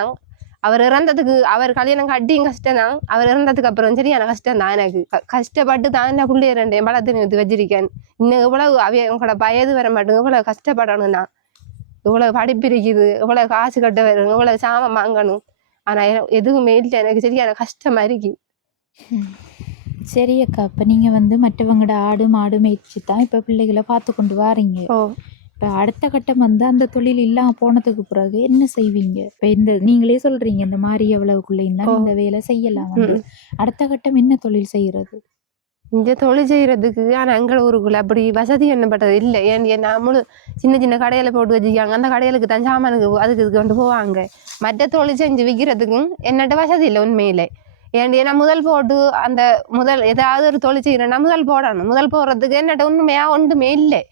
அவர் இறந்ததுக்கு அவர் கல்யாணம் கட்டியும் கஷ்டம் தான், அவர் இறந்ததுக்கு அப்புறம் சரியான கஷ்டம் தான். எனக்கு கஷ்டப்பட்டு தான் என்ன பிள்ளை 2 பலத்தை நிறுத்தி வச்சிருக்கேன். இன்னும் இவ்வளவு உங்களோட வயது வர மாட்டேங்க, இவ்வளவு கஷ்டப்படணும். நான் இவ்வளவு படிப்பு இருக்குது, இவ்வளவு காசு கட்ட வரும், இவ்வளவு சாமான் வாங்கணும். ஆனா எதுவுமே இல்லை, எனக்கு சரியான கஷ்டமா இருக்கு. சரி அக்கா, இப்போ நீங்கள் வந்து மற்றவங்களோட ஆடு மாடு மேய்ச்சி தான் இப்போ பிள்ளைகளை பார்த்து கொண்டு வாரீங்க. இப்போ அடுத்த கட்டம் வந்து அந்த தொழில் இல்லாமல் போனதுக்கு பிறகு என்ன செய்வீங்க? இப்போ இந்த நீங்களே சொல்கிறீங்க இந்த மாதிரி எவ்வளவுக்குள்ளேயும் தான் இந்த வேலை செய்யலாம். வந்து அடுத்த கட்டம் என்ன தொழில் செய்கிறது? இந்த தொழில் செய்யறதுக்கு ஆனால் எங்கள் ஊருக்குள்ள அப்படி வசதி என்னப்பட்டது இல்லை. ஏன்னா சின்ன சின்ன கடையில போட்டு வச்சுக்காங்க. அந்த கடைகளுக்கு தான் சாமானுக்கு அதுக்கு இதுக்கு கொண்டு போவாங்க. மற்ற தொழில் செஞ்சு விற்கிறதுக்கும் என்னட்ட வசதி இல்லை உண்மையிலே. ஏன்னா முதல் போட்டு அந்த ஏதாவது ஒரு தொழில் செய்யறேன்னா முதல் போடணும். முதல் போடுறதுக்கு என்னட்ட உண்மையா ஒன்றுமே இல்லை.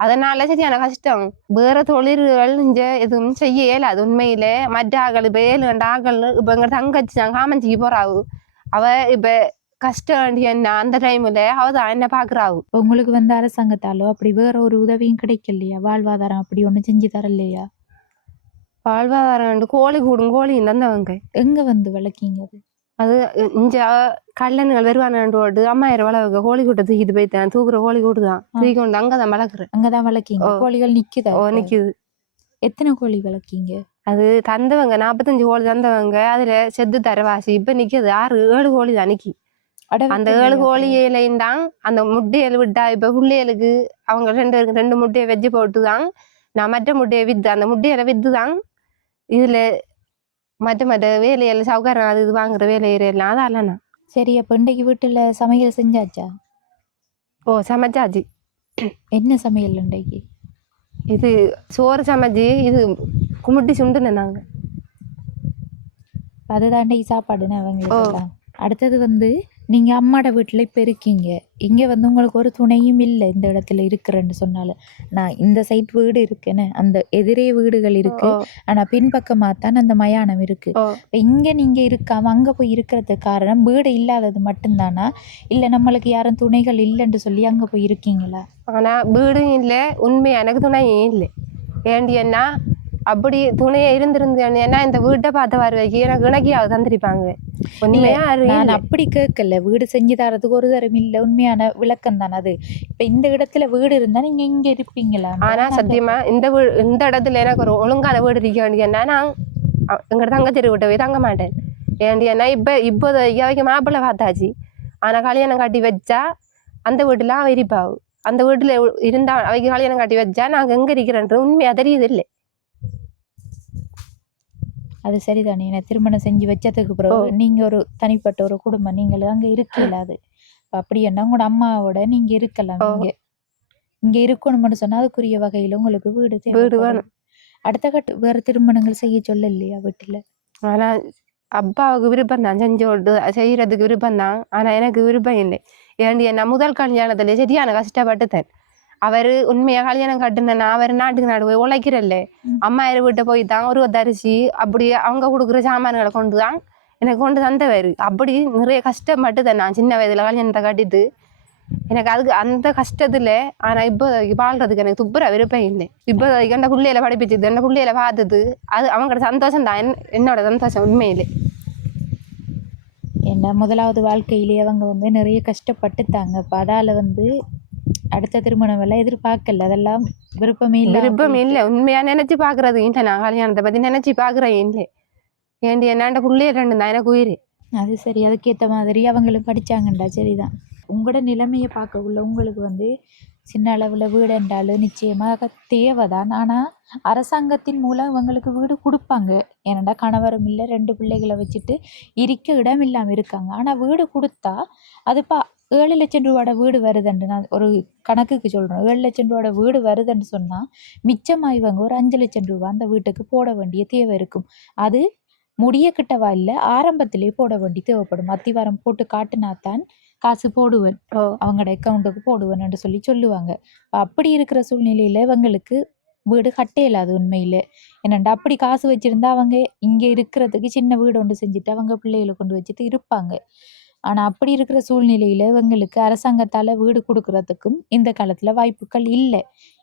அதனால சரியான கஷ்டம். வேற தொழில்கள் இங்க எதுவும் செய்ய இயலாது உண்மையிலே. மற்ற ஆக்கள் இப்போ 7 ஆக்கள் இப்போ எங்க தங்கச்சி நான் காமஞ்சிக்கு போறாவு. அவ இப்ப கஷ்டம் என்ன அந்த டைம்ல அவதான் என்ன பாக்குறாவு. உங்களுக்கு வந்து அரசாங்கத்தாலோ அப்படி வேற ஒரு உதவியும் கிடைக்கலையா? வாழ்வாதாரம் அப்படி ஒண்ணு செஞ்சு தரலையா? வாழ்வாதாரம் கோழி கூடும் கோழியும் தந்தவங்க. எங்க வந்து வளர்க்கீங்க? அது இங்க கல்லனுகள் வருவானோடு 5000 வளவுக்கு கோழி கூட்ட தூக்கிட்டு போய்த்தேன். தூக்குற கோழி கூட்டு தான் தூக்கி கொண்டு அங்கதான் வளர்க்குறேன். அங்கதான் வளர்க்கீங்க? கோழிகள் நிக்குதா? நிக்குது. எத்தனை கோழி வளர்க்கீங்க? அது தந்தவங்க 45 கோழி தந்தவங்க. அதுல செத்து தரவாசி இப்ப நிக்குது 6-7 கோழி தான் நிக்கி. அந்த 7 கோழியிலையும் தான் அந்த முட்டையல் விட்டா இப்ப பிள்ளைகளுக்கு அவங்க 2 முட்டையை வச்சு போட்டுதான் நான் மற்ற முட்டையை வித்து அந்த முட்டையில வித்துதான் இதுல மற்ற வேலையில சவுகாரம் அது இது வாங்குற வேலையெல்லாம் அதெல்லாம். சரி, அப்ப இன்றைக்கு வீட்டுல சமையல் செஞ்சாச்சா? சமைச்சாச்சு. என்ன சமையல் இன்றைக்கு? இது சோறு சமைச்சு இது கும்பிட்டு சுண்டுன நாங்க. அதுதான் இன்றைக்கு சாப்பாடுன்னு அவங்க. அடுத்தது வந்து நீங்கள் அம்மாட வீட்டில் இப்போ இருக்கீங்க. இங்கே வந்து உங்களுக்கு ஒரு துணையும் இல்லை இந்த இடத்துல இருக்கிறேன்னு சொன்னாலும். நான் இந்த சைட் வீடு இருக்குன்னு அந்த எதிரே வீடுகள் இருக்கு, ஆனால் பின்பக்கமாக தான் அந்த மயானம் இருக்கு. இப்போ இங்கே நீங்கள் இருக்காம அங்கே போய் இருக்கிறதுக்கு காரணம் வீடு இல்லாதது மட்டும்தானா, இல்லை நம்மளுக்கு யாரும் துணைகள் இல்லைன்னு சொல்லி அங்கே போய் இருக்கீங்களா? ஆனால் வீடும் இல்லை, உண்மை எனக்கு துணையும் இல்லை. ஏண்டியன்னா அப்படி துணையை இருந்திருந்தேன்னா இந்த வீட்டை பார்த்த வரைக்கும் எனக்கு இணக்கியாவது தந்திருப்பாங்க. நான் அப்படி கேட்கல, வீடு செஞ்சு தரதுக்கு ஒரு தரம் இல்லை, உண்மையான விளக்கம் தானே அது. இப்ப இந்த இடத்துல வீடு இருந்தா நீங்க இங்க இருப்பீங்களா? ஆனா சத்தியமா இந்த இடத்துல எனக்கு ஒரு ஒழுங்கான வீடு இருக்க வேண்டியன்னா நான் எங்க தங்கச்சி வீட்டை போய் தங்க மாட்டேன். ஏண்டியன்னா இப்போதைக்கு அவைக்கு மாப்பிள்ளை பார்த்தாச்சு. ஆனா கல்யாணம் கட்டி வச்சா அந்த வீட்டுல அவன் இருப்பாவு. அந்த வீட்டுல இருந்தா அவைக்கு கல்யாணம் கட்டி வச்சா நாங்க எங்க இருக்கிறேன்றது உண்மையா தெரியுது இல்லை. அது சரிதானே. ஏன்னா திருமணம் செஞ்சு வச்சதுக்கு பிறகு நீங்க ஒரு தனிப்பட்ட ஒரு குடும்பம், நீங்கள் அங்க இருக்கல. அது அப்படி என்ன உங்களோட அம்மாவோட நீங்க இருக்கலாம். இங்க இருக்கணும்னு சொன்னா அதுக்குரிய வகையில உங்களுக்கு வீடு வேணும். அடுத்த கட்ட வேற திருமணங்கள் செய்ய சொல்ல இல்லையா வீட்டுல? ஆனா அப்பாவுக்கு விருப்பம் தான், செய்யறதுக்கு விருப்பம் தான். ஆனா எனக்கு விருப்பம் இல்லை. ஏன்டி நான் முதல் கல்யாணத்துல சரியான கஷ்டப்பட்டுத்தேன். அவரு உண்மையா கல்யாணம் கட்டுனா அவர் நாட்டுக்கு நாடு போய் உழைக்கிறல்ல, அம்மா வீட்டை போய் தான் ஒரு அரிசி அப்படி அவங்க கொடுக்குற சாமான்களை கொண்டு தான் எனக்கு கொண்டு தந்தவர். அப்படி நிறைய கஷ்டப்பட்டுதான் நான் சின்ன வயதுல கல்யாணத்தை கட்டிட்டு. எனக்கு அதுக்கு அந்த கஷ்டத்துல ஆனா இப்போதைக்கு வாழ்றதுக்கு எனக்கு துப்புர விருப்பம் இல்லை. இப்போதைக்கு அந்த பிள்ளையில படிப்பிச்சுது, அந்த பிள்ளையில பார்த்தது அது அவங்களோட சந்தோஷம் தான் என்னோட சந்தோஷம் உண்மையிலே. ஏன்னா முதலாவது வாழ்க்கையிலேயே அவங்க வந்து நிறைய கஷ்டப்பட்டுத்தாங்க. இப்போ அதால வந்து அடுத்த திருமணம் எல்லாம் எதிர்பார்க்கல, அதெல்லாம் விருப்பமே இல்லை. உண்மையா நினைச்சு பாக்குறது இல்லை. நான் கல்யாணத்தை பத்தி நினைச்சு பாக்குறேன் இல்லை. ஏண்டி என்னாண்ட பிள்ளைய 2 தான் எனக்கு உயிர். அது சரி, அதுக்கேற்ற மாதிரி அவங்களும் படிச்சாங்கண்டா. சரிதான். உங்களோட நிலைமையை பார்க்க உள்ள உங்களுக்கு வந்து சின்ன அளவுல வீடு என்றாலும் நிச்சயமாக தேவைதான். ஆனா அரசாங்கத்தின் மூலம் இவங்களுக்கு வீடு கொடுப்பாங்க. ஏனண்டா கணவரும் இல்லை, 2 பிள்ளைகளை வச்சுட்டு இருக்க இடம் இல்லாம இருக்காங்க. ஆனா வீடு கொடுத்தா அது 7,00,000 வீடு வருதுன்னு நான் ஒரு கணக்குக்கு சொல்கிறேன். 7,00,000 வீடு வருதுன்னு சொன்னால் மிச்சமாக இவங்க ஒரு 5,00,000 அந்த வீட்டுக்கு போட வேண்டிய தேவை இருக்கும். அது முடிய கிட்டவா இல்லை, ஆரம்பத்திலே போட வேண்டி தேவைப்படும். அத்திவாரம் போட்டு காட்டினா தான் காசு போடுவேன், அவங்களோட அக்கௌண்ட்டுக்கு போடுவேன்னு சொல்லி சொல்லுவாங்க. அப்படி இருக்கிற சூழ்நிலையில் இவங்களுக்கு வீடு கட்ட இயலாது உண்மையிலே. என்னண்டா அப்படி காசு வச்சிருந்தா அவங்க இங்கே இருக்கிறதுக்கு சின்ன வீடு ஒன்று செஞ்சுட்டு அவங்க பிள்ளைகளை கொண்டு வச்சுட்டு இருப்பாங்க. ஆனால் அப்படி இருக்கிற சூழ்நிலையில் இவங்களுக்கு அரசாங்கத்தால் வீடு கொடுக்கறதுக்கும் இந்த காலத்தில் வாய்ப்புகள் இல்லை.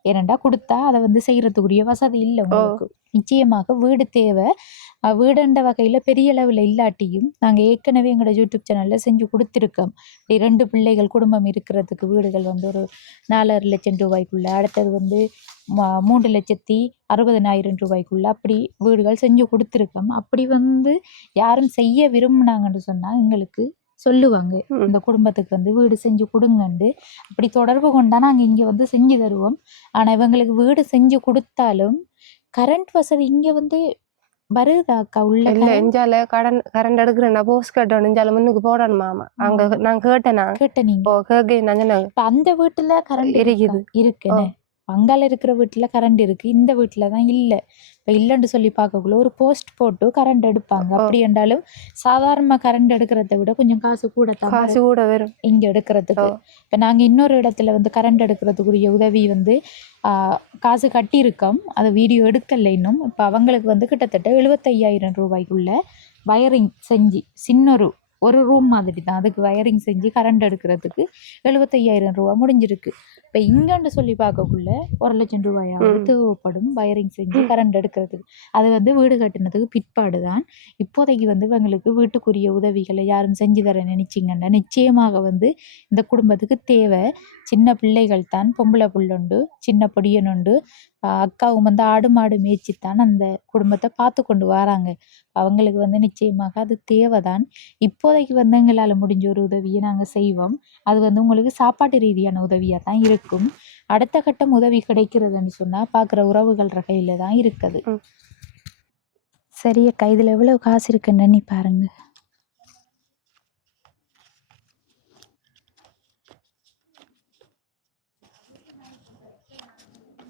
ஏனண்டா கொடுத்தா அதை செய்கிறதுக்குரிய வசதி இல்லை உங்களுக்கு. நிச்சயமாக வீடு தேவை. வீடுன்ற வகையில் பெரிய அளவில் இல்லாட்டியும் நாங்கள் ஏற்கனவே எங்களோட யூடியூப் சேனலில் செஞ்சு கொடுத்துருக்கோம். 2 பிள்ளைகள் குடும்பம் இருக்கிறதுக்கு வீடுகள் ஒரு 4,50,000 ரூபாய்க்குள்ள, அடுத்தது 3,60,000 ரூபாய்க்குள்ள அப்படி வீடுகள் செஞ்சு கொடுத்துருக்கோம். அப்படி யாரும் செய்ய விரும்புனாங்கன்னு சொன்னால் எங்களுக்கு சொல்லுவாங்க, இந்த குடும்பத்துக்கு வீடு செஞ்சு கொடுங்கண்டு. அப்படி தொடர்பு கொண்டா நாங்கள் இங்கே செஞ்சு தருவோம். ஆனால் இவங்களுக்கு வீடு செஞ்சு கொடுத்தாலும் கரண்ட் வசதி இங்கே வருதாக்கா உள்ள? இல்ல, இஞ்சால கரண்ட் எடுக்கிறேன்னா போஸ்ட் கட்டணும், இஞ்சால முன்னுக்கு போடணுமாமா. அங்க நான் கேட்டேன் நீங்க அந்த வீட்டுல கரண்ட் இருக்குன்னு அங்கால இருக்கிற வீட்டுல கரண்ட் இருக்கு, இந்த வீட்டுல தான் இல்லை. இப்போ இல்லைன்னு சொல்லி பார்க்கக்குள்ள ஒரு போஸ்ட் போட்டு கரண்ட் எடுப்பாங்க. அப்படி என்றாலும் சாதாரண கரண்ட் எடுக்கிறத விட கொஞ்சம் காசு கூட வரும் இங்க எடுக்கிறதுக்கு. இப்போ நாங்க இன்னொரு இடத்துல கரண்ட் எடுக்கிறதுக்குரிய உதவி காசு கட்டியிருக்கோம், அது வீடியோ எடுக்கலை இன்னும். இப்போ அவங்களுக்கு கிட்டத்தட்ட 75,000 ரூபாய்க்குள்ள வயரிங் செஞ்சு சின்ன ஒரு ரூம் மாதிரி தான், அதுக்கு வயரிங் செஞ்சு கரண்ட் எடுக்கிறதுக்கு 75,000 ரூபா முடிஞ்சிருக்கு. இப்போ இங்கன்னு சொல்லி பார்க்கக்குள்ள 1,00,000 ரூபாயாவது தேவைப்படும் வயரிங் செஞ்சு கரண்ட் எடுக்கிறதுக்கு. அது வீடு கட்டினதுக்கு பிற்பாடு தான். இப்போதைக்கு இவங்களுக்கு வீட்டுக்குரிய உதவிகளை யாரும் செஞ்சு தர நினைச்சிங்கன்னா நிச்சயமாக இந்த குடும்பத்துக்கு தேவை. சின்ன பிள்ளைகள் தான், பொம்பளை புள்ளுண்டு, சின்ன பொடியனுண்டு. அக்காவும் ஆடு மாடு மேய்ச்சித்தான் அந்த குடும்பத்தை பார்த்து கொண்டு வராங்க. அவங்களுக்கு நிச்சயமாக அது தேவைதான். இப்போதைக்கு எங்களால் முடிஞ்ச ஒரு உதவியை நாங்கள் செய்வோம். அது உங்களுக்கு சாப்பாட்டு ரீதியான உதவியாக தான் இருக்கும். அடுத்த கட்டம் உதவி கிடைக்கிறதுன்னு சொன்னால் பார்க்குற உறவுகள் கையில் தான் இருக்குது. சரி அக்கா, இதில் எவ்வளோ காசு இருக்குன்னு நீ பாருங்க.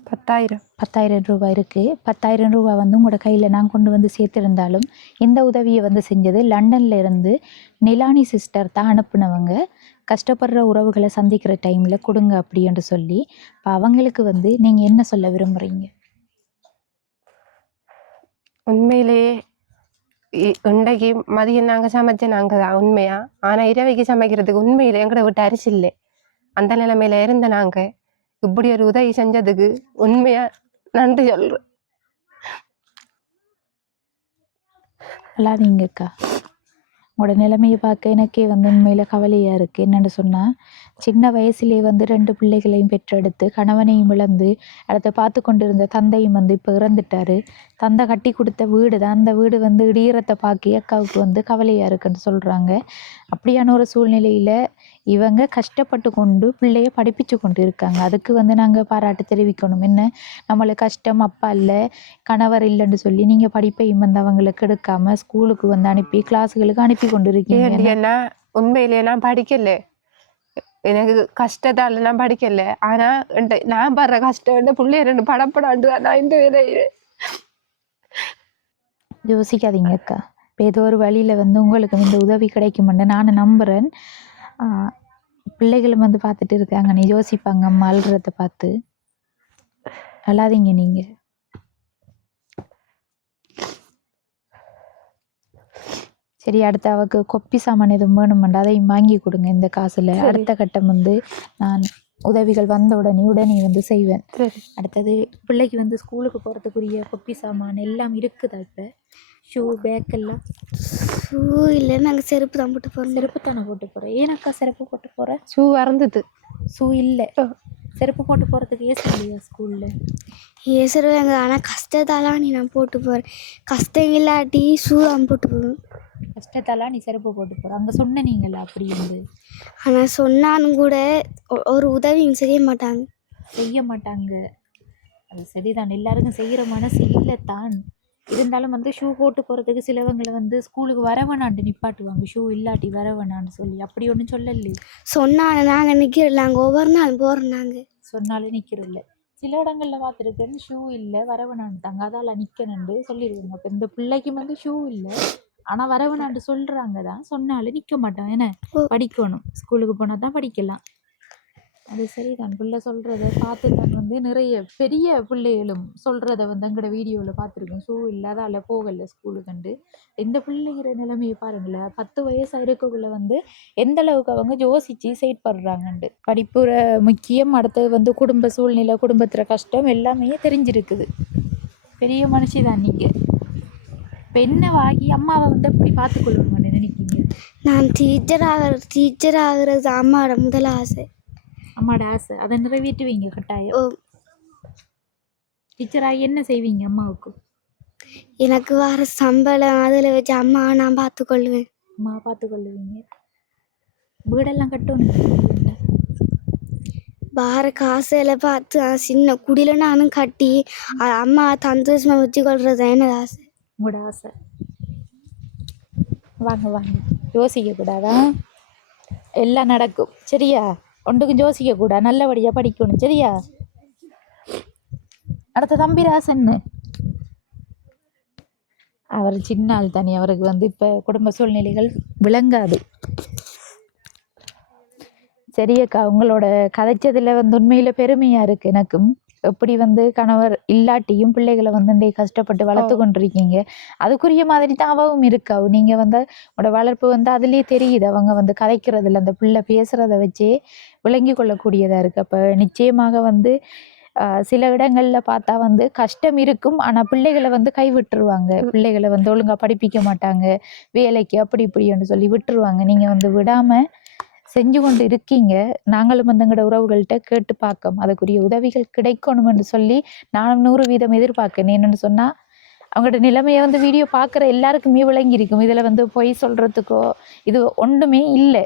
10,000 ரூபாய் இருக்குது. 10,000 ரூபாய் உங்களோட கையில் நான் கொண்டு சேர்த்திருந்தாலும் இந்த உதவியை செஞ்சது லண்டன்ல இருந்து நிலானி சிஸ்டர் தான் அனுப்புனவங்க. கஷ்டப்படுற உறவுகளை சந்திக்கிற டைமில் கொடுங்க அப்படின்னு சொல்லி. இப்போ அவங்களுக்கு நீங்கள் என்ன சொல்ல விரும்புகிறீங்க? உண்மையிலேயே இன்றைக்கு மதியம் நாங்கள் சமைச்ச நாங்கள் தான் உண்மையா. ஆனால் இரவைக்கு சமைக்கிறதுக்கு உண்மையிலே எங்கட விட்டு அரிசி இல்லை. அந்த நிலைமையில இருந்த நாங்கள் இப்படி ஒரு உதவி செஞ்சதுக்கு உண்மையா நன்றி சொல்றேன். அல்லாதீங்கக்கா, உங்களோட நிலைமையை பார்க்க எனக்கே உண்மையில கவலையாக இருக்குது. என்னென்னு சொன்னால் சின்ன வயசுலேயே 2 பிள்ளைகளையும் பெற்றெடுத்து கணவனையும் இழந்து அடுத்த பார்த்து கொண்டிருந்த தந்தையும் இப்போ இறந்துட்டாரு. தந்தை கட்டி கொடுத்த வீடு தான், அந்த வீடு இடியறத்தை பார்க்க அக்காவுக்கு கவலையாக இருக்குன்னு சொல்கிறாங்க. அப்படியான ஒரு சூழ்நிலையில் இவங்க கஷ்டப்பட்டு கொண்டு பிள்ளைய படிப்பிச்சு கொண்டு இருக்காங்க. அதுக்கு நாங்கள் பாராட்டு தெரிவிக்கணும். என்ன நம்மளுக்கு கஷ்டம், அப்பா இல்லை கணவர் இல்லைன்னு சொல்லி நீங்கள் படிப்பையும் அவங்களுக்கு எடுக்காம ஸ்கூலுக்கு அனுப்பி கிளாஸுகளுக்கு அனுப்பி கொண்டு இருக்கீங்க. உண்மையிலே நான் படிக்கல, எனக்கு கஷ்டத்தால நான் படிக்கல. ஆனா நான் படுற கஷ்டம் பிள்ளைய 2 படப்படாண்டு நான் இந்த வேலையை யோசிக்காதீங்க அக்கா. இப்போ ஏதோ ஒரு வழியில் உங்களுக்கு இந்த உதவி கிடைக்குமென்னு நான் நம்புகிறேன். பிள்ளைகளும் பார்த்துட்டு இருக்காங்க, நீ யோசிப்பாங்க அம்மா அழுறத பார்த்து. அழாதீங்க நீங்க. சரி, அடுத்து அவக்கு கொப்பி சாமான் எதுவும் வேணுமெண்டா அதையும் வாங்கி கொடுங்க இந்த காசுல. அடுத்த கட்டம் நான் உதவிகள் வந்த உடனே செய்வேன். அடுத்தது பிள்ளைக்கு ஸ்கூலுக்கு போகிறதுக்குரிய கொப்பி சாமான் எல்லாம் இருக்குதா? இப்போ ஷூ பேக் எல்லாம்? ஷூ இல்லை, நாங்கள் செருப்பு தான் போட்டு போகிறோம். செருப்பு தானே போட்டு போகிறேன். ஏனக்கா செருப்பு போட்டு போகிறேன்? ஷூ வறந்துட்டு. ஷூ இல்லை, செருப்பு போட்டு போகிறதுக்கு ஏசு இல்லையா ஸ்கூலில்? ஏசுருவாங்க, ஆனால் கஷ்டத்தாலாம் நான் போட்டு போகிறேன். கஷ்டம் இல்லாட்டி ஷூ தான் போட்டு போவேன். கஷ்டத்தாலாம் நீ செருப்பு போட்டு போகிற அங்கே சொன்ன நீங்களா? அப்படி ஆனால் சொன்னாலும் கூட ஒரு உதவியும் செய்ய மாட்டாங்க. அது சரிதான், எல்லாருக்கும் செய்கிற மனசு இல்லைத்தான். இருந்தாலும் வந்து ஷூ போட்டு போகிறதுக்கு சிலவங்களை வந்து ஸ்கூலுக்கு வர வேணாண்டு நிப்பாட்டுவாங்க, ஷூ இல்லாட்டி வர வேணான்னு சொல்லி. அப்படி ஒன்றும் சொல்லலையே? சொன்னாங்க, நாங்கள் நிற்கிறலாங்க, ஒவ்வொரு நாள் போகிறோம். சொன்னாலே நிற்கிறதில்ல. சில இடங்களில் பார்த்துருக்கேன், ஷூ இல்லை வர வேணான்ட்டாங்க, அதால் நிற்கணுண்டு சொல்லிடுவாங்க. அப்போ இந்த பிள்ளைக்கு வந்து ஷூ இல்லை, ஆனால் வர வேணான்ட்டு சொல்கிறாங்க தான், சொன்னாலும் நிற்க மாட்டோம். ஏன்னா படிக்கணும், ஸ்கூலுக்கு போனால் தான் படிக்கலாம். அது சரிதான். பிள்ளை சொல்கிறத பார்த்து தான் வந்து நிறைய பெரிய பிள்ளைகளும் சொல்கிறத வந்து எங்களோட வீடியோவில் பார்த்துருக்கோம். ஷூ இல்லாதால போகலை ஸ்கூலுக்குண்டு. இந்த பிள்ளைகிற நிலைமையை பாருங்களேன், 10 வயசு இருக்கக்குள்ள வந்து எந்த அளவுக்கு அவங்க யோசித்து செயற்படுறாங்கண்டு. படிப்புற முக்கியம், அடுத்தது வந்து குடும்ப சூழ்நிலை, குடும்பத்தில் கஷ்டம் எல்லாமே தெரிஞ்சிருக்குது. பெரிய மனுஷி தான் நீங்கள். இப்போ என்னவாகி அம்மாவை வந்து அப்படி பார்த்துக்கொள்ளணும்னு நினைக்கிங்க? நான் டீச்சர் ஆகிறது அம்மாவோட முதல் ஆசை. அம்மாவோட ஆசை, அதை நிறைவேற்றுவீங்க கட்டாயம். டீச்சராகி என்ன செய்வீங்க அம்மாவுக்கு? எனக்கு வர சம்பளம் அதில் வச்சு அம்மா நான் பார்த்துக்கொள்வேன். அம்மா பார்த்துக்கொள்ளுவீங்க. வீடெல்லாம் கட்டணும், வார காசையில் பார்த்து சின்ன குடியில் நானும் கட்டி அம்மா சந்தோஷமாக வச்சுக்கொள்றது தான் என்னோட ஆசை. உங்களோட ஆசை. வாங்க வாங்க, யோசிக்கக்கூடாதா? எல்லாம் நடக்கும் சரியா? ஒன்றுக்கும் யோசிக்கக்கூடாது, நல்லபடியாக படிக்கணும் சரியா? அடுத்த தம்பி ராசன்னு, அவர் சின்ன ஆள் தானே, அவருக்கு வந்து இப்போ குடும்ப சூழ்நிலைகள் விளங்காது. சரியக்கா, உங்களோட கதைச்சதில் வந்து உண்மையில் பெருமையாக இருக்குது எனக்கும். எப்படி வந்து கணவர் இல்லாட்டியும் பிள்ளைகளை வந்து கஷ்டப்பட்டு வளர்த்து கொண்டிருக்கீங்க. அதுக்குரிய மாதிரி தான் அவவும் இருக்கா. நீங்கள் வந்து உங்களோட வளர்ப்பு வந்து அதுலேயே தெரியுது, அவங்க வந்து கதைக்கிறதுல அந்த பிள்ளை பேசுகிறத வச்சே விளங்கி கொள்ளக்கூடியதாக இருக்குது. அப்போ நிச்சயமாக வந்து சில இடங்களில் பார்த்தா வந்து கஷ்டம் இருக்கும், ஆனால் பிள்ளைகளை வந்து கைவிட்டுருவாங்க. பிள்ளைகளை வந்து ஒழுங்காக படிப்பிக்க மாட்டாங்க, வேலைக்கு அப்படி இப்படின்னு சொல்லி விட்டுருவாங்க. நீங்கள் வந்து விடாமல் செஞ்சு கொண்டு இருக்கீங்க. நாங்களும் வந்து எங்களோட உறவுகள்கிட்ட கேட்டு பார்க்கோம், அதுக்குரிய உதவிகள் கிடைக்கணும்னு சொல்லி நானும் 100% எதிர்பார்க்கேன். என்னென்னு சொன்னால் அவங்களோட நிலைமையை வந்து வீடியோ பார்க்குற எல்லாருக்குமே விளங்கியிருக்கும். இதில் வந்து பொய் சொல்கிறதுக்கோ இது ஒன்றுமே இல்லை.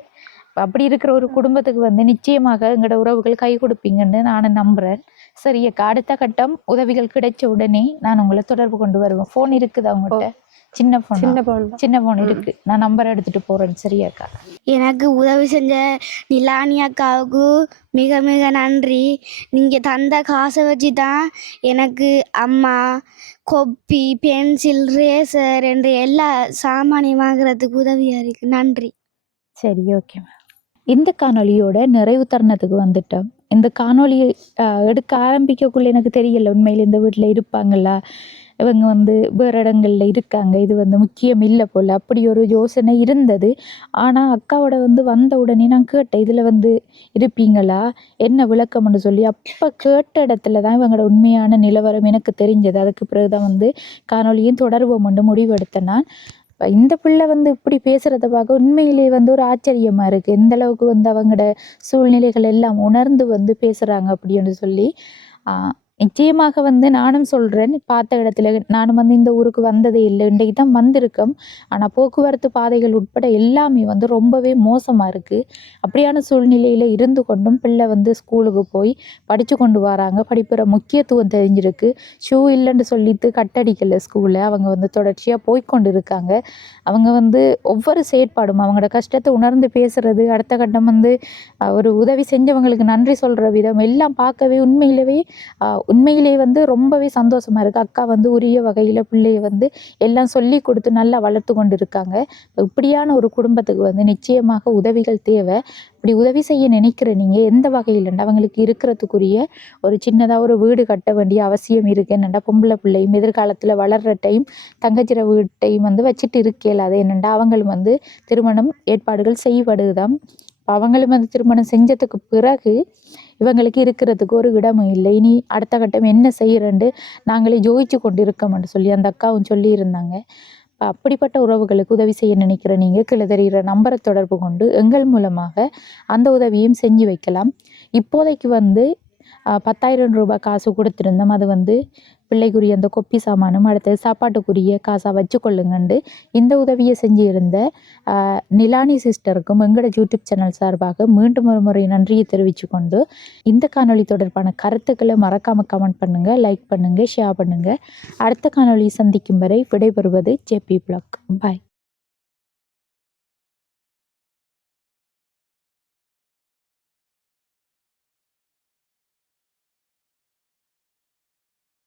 அப்படி இருக்கிற ஒரு குடும்பத்துக்கு வந்து நிச்சயமாக எங்களோட உறவுகள் கை கொடுப்பீங்கன்னு நான் நம்புகிறேன். சரியக்கா, அடுத்த கட்டம் உதவிகள் கிடைச்ச உடனே நான் உங்களை தொடர்பு கொண்டு வருவேன். ஃபோன் இருக்குது அவங்கள்ட்ட? சின்ன ஃபோன் இருக்கு, நான் நம்பர் எடுத்துட்டு போறேன் சரியாக்கா? எனக்கு உதவி செஞ்ச நிலானி அக்காவுக்கு மிக மிக நன்றி. நீங்கள் தந்த காசை வச்சு தான் எனக்கு அம்மா கொப்பி, பென்சில், ரேசர் என்று எல்லா சாமானியம் வாங்குறதுக்கு உதவியாக இருக்குது. நன்றி. சரி, ஓகே மேம். இந்த காணொலியோட நிறைவு தருணத்துக்கு வந்துட்டோம். இந்த காணொலியை எடுக்க ஆரம்பிக்கக்குள்ள எனக்கு தெரியல உண்மையில் இந்த வீட்டில் இருப்பாங்களா, இவங்க வந்து வேறு இடங்களில் இருக்காங்க, இது வந்து முக்கியம் இல்லை போல், அப்படி ஒரு யோசனை இருந்தது. ஆனால் அக்காவோட வந்து வந்த உடனே நான் கேட்டேன், இதில் வந்து இருப்பீங்களா, என்ன விளக்கம்னு சொல்லி. அப்போ கேட்ட இடத்துல தான் இவங்களோட உண்மையான நிலவரம் எனக்கு தெரிஞ்சது. அதுக்கு பிறகு தான் வந்து காணொலியும் தொடர்போம் என்று முடிவெடுத்தேன் நான். இந்த பிள்ளை வந்து இப்படி பேசுகிறத பார்க்க உண்மையிலே வந்து ஒரு ஆச்சரியமாக இருக்குது. எந்த அளவுக்கு வந்து அவங்களோட சூழ்நிலைகள் எல்லாம் உணர்ந்து வந்து பேசுகிறாங்க அப்படின்னு சொல்லி. நிச்சயமாக வந்து நானும் சொல்கிறேன், பார்த்த இடத்துல நானும் வந்து இந்த ஊருக்கு வந்ததே இல்லை, இன்றைக்கு தான் வந்திருக்கோம். ஆனால் போக்குவரத்து பாதைகள் உட்பட எல்லாமே வந்து ரொம்பவே மோசமாக இருக்குது. அப்படியான சூழ்நிலையில் இருந்து கொண்டும் பிள்ளை வந்து ஸ்கூலுக்கு போய் படித்து கொண்டு வராங்க. படிப்புற முக்கியத்துவம் தெரிஞ்சிருக்கு. ஷூ இல்லைன்னு சொல்லிட்டு கட்டடிக்கலை ஸ்கூலில், அவங்க வந்து தொடர்ச்சியாக போய்கொண்டு இருக்காங்க. அவங்க வந்து ஒவ்வொரு செயற்பாடும் அவங்களோட கஷ்டத்தை உணர்ந்து பேசுகிறது, அடுத்த கட்டம் வந்து ஒரு உதவி செஞ்சவங்களுக்கு நன்றி சொல்கிற விதம் எல்லாம் பார்க்கவே உண்மையிலே வந்து ரொம்பவே சந்தோஷமாக இருக்குது. அக்கா வந்து உரிய வகையில் பிள்ளைய வந்து எல்லாம் சொல்லி கொடுத்து நல்லா வளர்த்து கொண்டு இருக்காங்க. இப்படியான ஒரு குடும்பத்துக்கு வந்து நிச்சயமாக உதவிகள் தேவை. இப்படி உதவி செய்ய நினைக்கிற நீங்கள் எந்த வகையில் அவங்களுக்கு இருக்கிறதுக்குரிய ஒரு சின்னதாக ஒரு வீடு கட்ட வேண்டிய அவசியம் இருக்குது. என்னென்னா பொம்பளை பிள்ளையும் எதிர்காலத்தில் வளர்கிற டைம் தங்கச்சிற வீட்டையும் வந்து வச்சுட்டு இருக்கல. அது என்னென்னா அவங்களும் வந்து திருமணம் ஏற்பாடுகள் செய்யப்படுதுதான். அவங்களும் வந்து திருமணம் செஞ்சதுக்கு பிறகு இவங்களுக்கு இருக்கிறதுக்கு ஒரு இடமும் இல்லை. இனி அடுத்த கட்டம் என்ன செய்யறேன்னு நாங்களே ஜோதிச்சு கொண்டு இருக்கோம்னு சொல்லி அந்த அக்காவும் சொல்லியிருந்தாங்க. அப்படிப்பட்ட உறவுகளுக்கு உதவி செய்ய நினைக்கிற நீங்கள் கீழே தெரிகிற நம்பரை தொடர்பு கொண்டு எங்கள் மூலமாக அந்த உதவியும் செஞ்சு வைக்கலாம். இப்போதைக்கு வந்து 10,000 ரூபாய் காசு கொடுத்துருந்தோம். அது வந்து பிள்ளைக்குரிய அந்த கொப்பி சாமானும் அடுத்தது சாப்பாட்டுக்குரிய காசாக வச்சுக்கொள்ளுங்கண்டு இந்த உதவியை செஞ்சிருந்த நிலானி சிஸ்டருக்கும் எங்களோட யூடியூப் சேனல் சார்பாக மீண்டும் ஒரு முறை நன்றியை தெரிவித்து கொண்டு இந்த காணொளி தொடர்பான கருத்துக்களை மறக்காமல் கமெண்ட் பண்ணுங்கள், லைக் பண்ணுங்கள், ஷேர் பண்ணுங்கள். அடுத்த காணொளி சந்திக்கும் வரை விடைபெறுவது ஜேபி பிளாக். பாய்.